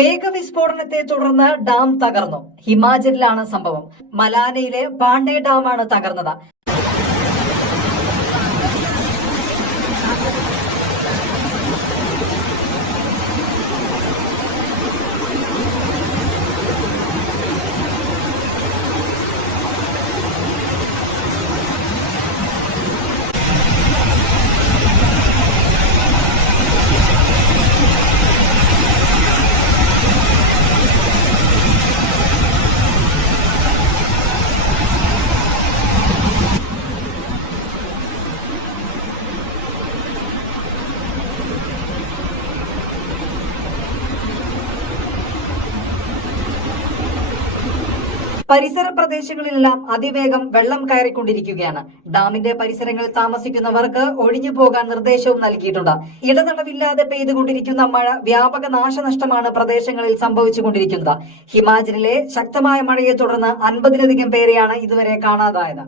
മേഘവിസ്ഫോടനത്തെ തുടർന്ന് ഡാം തകർന്നു. ഹിമാചലിലാണ് സംഭവം. മലാനയിലെ പാണ്ഡെ ഡാമാണ് തകർന്നത്. പരിസര പ്രദേശങ്ങളിലെല്ലാം അതിവേഗം വെള്ളം കയറിക്കൊണ്ടിരിക്കുകയാണ്. ഡാമിന്റെ പരിസരങ്ങളിൽ താമസിക്കുന്നവർക്ക് ഒഴിഞ്ഞു പോകാൻ നിർദ്ദേശവും നൽകിയിട്ടുണ്ട്. ഇടതടവില്ലാതെ പെയ്തുകൊണ്ടിരിക്കുന്ന മഴ വ്യാപക നാശനഷ്ടമാണ് പ്രദേശങ്ങളിൽ സംഭവിച്ചുകൊണ്ടിരിക്കുന്നത്. ഹിമാചലിലെ ശക്തമായ മഴയെ തുടർന്ന് അൻപതിലധികം പേരെയാണ് ഇതുവരെ കാണാതായത്.